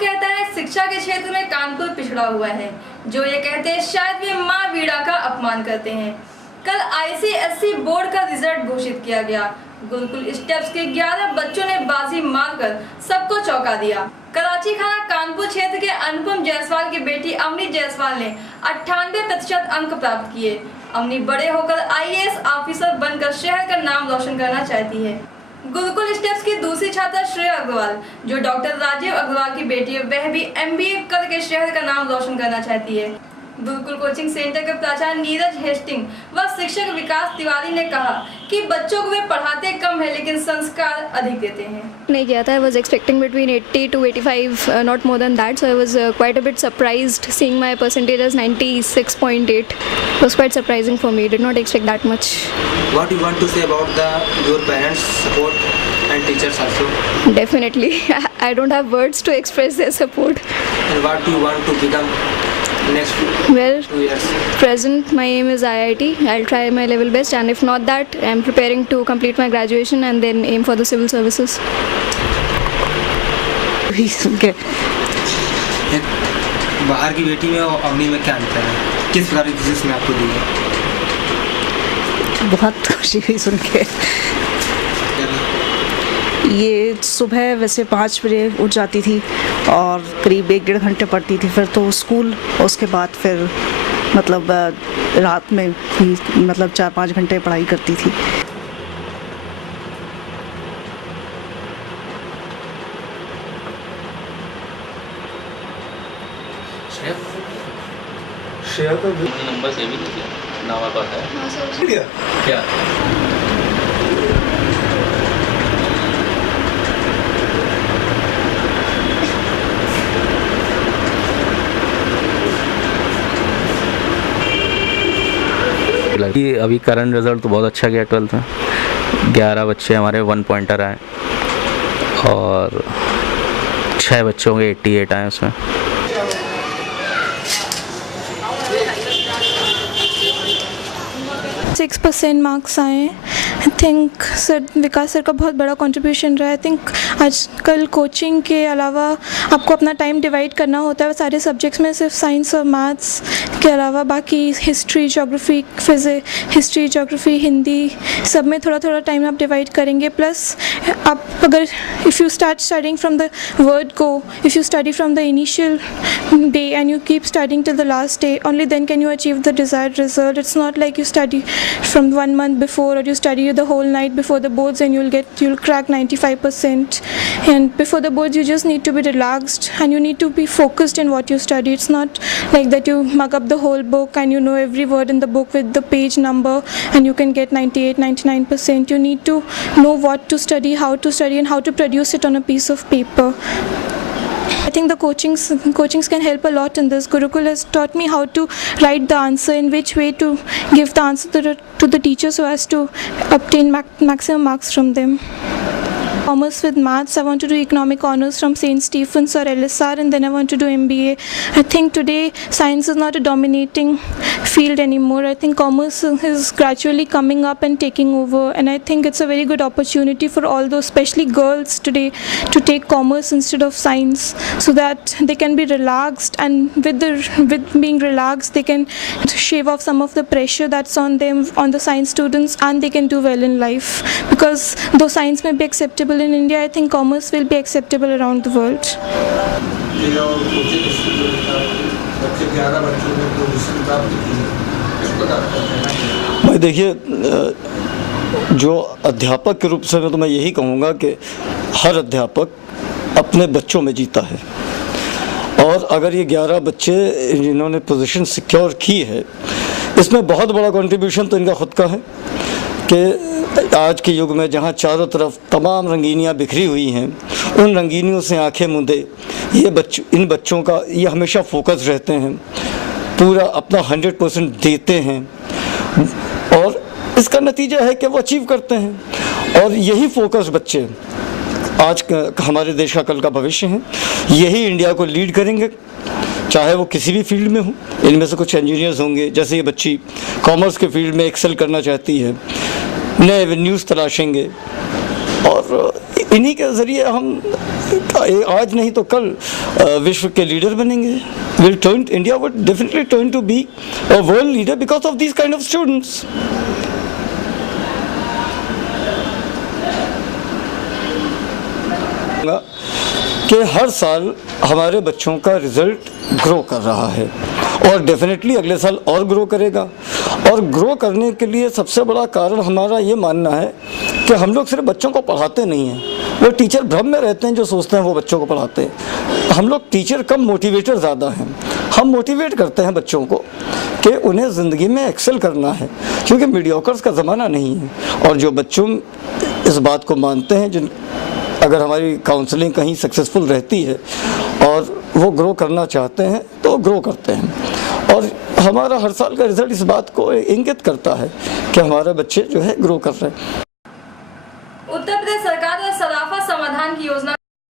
कहता है शिक्षा के क्षेत्र में कानपुर पिछड़ा हुआ है। जो ये कहते हैं शायद वे माँ वीणा का अपमान करते हैं। कल आईसीएसई बोर्ड का रिजल्ट घोषित किया गया। गुरुकुल स्टेप्स के 11 बच्चों ने बाजी मारकर सबको चौंका दिया। कराची खाना कानपुर क्षेत्र के अनुपम जायसवाल की बेटी अमनी जायसवाल ने 98% अंक प्राप्त किए। अमनी बड़े होकर आईएएस ऑफिसर बनकर शहर का नाम रोशन करना चाहती है। गुरुकुल स्टेप्स की दूसरी छात्रा श्रेया अग्रवाल, जो डॉक्टर राजीव अग्रवाल की बेटी है, वह भी एमबीए करके शहर का नाम रोशन करना चाहती है। गुरुकुल कोचिंग सेंटर के प्राचार्य नीरज हेस्टिंग व शिक्षक विकास तिवारी ने कहा कि बच्चों को वे पढ़ाते कम है लेकिन संस्कार अधिक देते हैं। नहीं किया था। I was expecting between 80 to 85, not more than that. So I was quite a bit surprised seeing my percentage as 96.8. It was quite surprising for me. Did not expect that much. What you want to say about your parents' support and teachers also? Definitely, I don't have words to express their support. And what do you want to become next 2 years? Present my aim is IIT. I'll try my level best, and if not that, I'm preparing to complete my graduation and then aim for the civil services. बाहर की बेटी में और अवनी में क्या अंतर है? किस प्रकार की चीज़ में आपको दी है? बहुत खुशी हुई सुन के। ये सुबह वैसे 5 बजे उठ जाती थी और करीब 1-1.5 घंटे पढ़ती थी, फिर तो स्कूल, उसके बाद फिर मतलब रात में भी मतलब 4-5 घंटे पढ़ाई करती थी। श्रेया का नंबर सेव ही नहीं किया, नाम आपका है क्या? अभी करंट रिजल्ट तो बहुत अच्छा गया 12th में। 11 बच्चे हमारे 1 पॉइंटर आए और 6 बच्चों के 88 आए उसमें। 6% मार्क्स आए। I think sir Vikas sir का बहुत बड़ा कंट्रीब्यूशन रहा है। आई थिंक आजकल कोचिंग के अलावा आपको अपना टाइम डिवाइड करना होता है सारे सब्जेक्ट्स में, सिर्फ साइंस और मैथ्स के अलावा बाकी history, geography, history, geography, Hindi, सब में थोड़ा थोड़ा टाइम आप डिवाइड करेंगे। प्लस आप अगर if you start studying from the word go, if you study from the initial day and you keep studying till the last day, only then can you achieve the desired result. It's not like you study from 1 month before or you study the whole night before the boards and you'll crack 95%. And before the boards you just need to be relaxed and you need to be focused in what you study. It's not like that you mug up the whole book and you know every word in the book with the page number and you can get 98-99%. You need to know what to study, how to study, and how to produce it on a piece of paper. I think the coachings can help a lot in this. Gurukul has taught me how to write the answer, in which way to give the answer to the teacher so as to obtain maximum marks from them. Commerce with maths. I want to do economic honors from St. Stephen's or LSR, and then I want to do MBA. I think today science is not a dominating field anymore. I think commerce is gradually coming up and taking over, and I think it's a very good opportunity for all those, especially girls today, to take commerce instead of science, so that they can be relaxed, and with being relaxed they can shave off some of the pressure that's on them, on the science students, and they can do well in life. Because though science may be acceptable in India, I think commerce will be acceptable around the world. भाई देखिए, जो अध्यापक के रूप से मैं तो मैं यही कहूँगा कि हर अध्यापक अपने बच्चों में जीता है, और अगर ये 11 बच्चे जिन्होंने पोजीशन सिक्योर की है, इसमें बहुत बड़ा कंट्रीब्यूशन तो इनका खुद का है कि आज के युग में जहाँ चारों तरफ तमाम रंगीनियाँ बिखरी हुई हैं, उन रंगीनियों से आंखें मूंदे इन बच्चों का ये हमेशा फोकस रहते हैं, पूरा अपना 100% देते हैं, और इसका नतीजा है कि वो अचीव करते हैं। और यही फोकस बच्चे आज हमारे देश का कल का भविष्य हैं, यही इंडिया को लीड करेंगे, चाहे वो किसी भी फील्ड में हो। इनमें से कुछ इंजीनियर्स होंगे, जैसे ये बच्ची कॉमर्स के फील्ड में एक्सेल करना चाहती है, नए एवेन्यूज़ तलाशेंगे, और इन्हीं के ज़रिए हम आज नहीं तो कल विश्व के लीडर बनेंगे. India would definitely turn to be a world leader because of these kind of students. कि हर साल हमारे बच्चों का रिज़ल्ट ग्रो कर रहा है और डेफिनेटली अगले साल और ग्रो करेगा. और ग्रो करने के लिए सबसे बड़ा कारण हमारा ये मानना है कि हम लोग सिर्फ बच्चों को पढ़ाते नहीं हैं. वो टीचर भ्रम में रहते हैं जो सोचते हैं वो बच्चों को पढ़ाते हैं. हम लोग टीचर कम, मोटिवेटर ज़्यादा हैं. हम मोटिवेट करते हैं बच्चों को कि उन्हें ज़िंदगी में एक्सेल करना है, क्योंकि मीडियोकर्स का ज़माना नहीं है. और जो बच्चों इस बात को मानते हैं, जिन अगर हमारी काउंसलिंग कहीं सक्सेसफुल रहती है और वो ग्रो करना चाहते हैं तो ग्रो करते हैं. और हमारा हर साल का रिज़ल्ट इस बात को इंगित करता है कि हमारे बच्चे जो है ग्रो कर रहे हैं.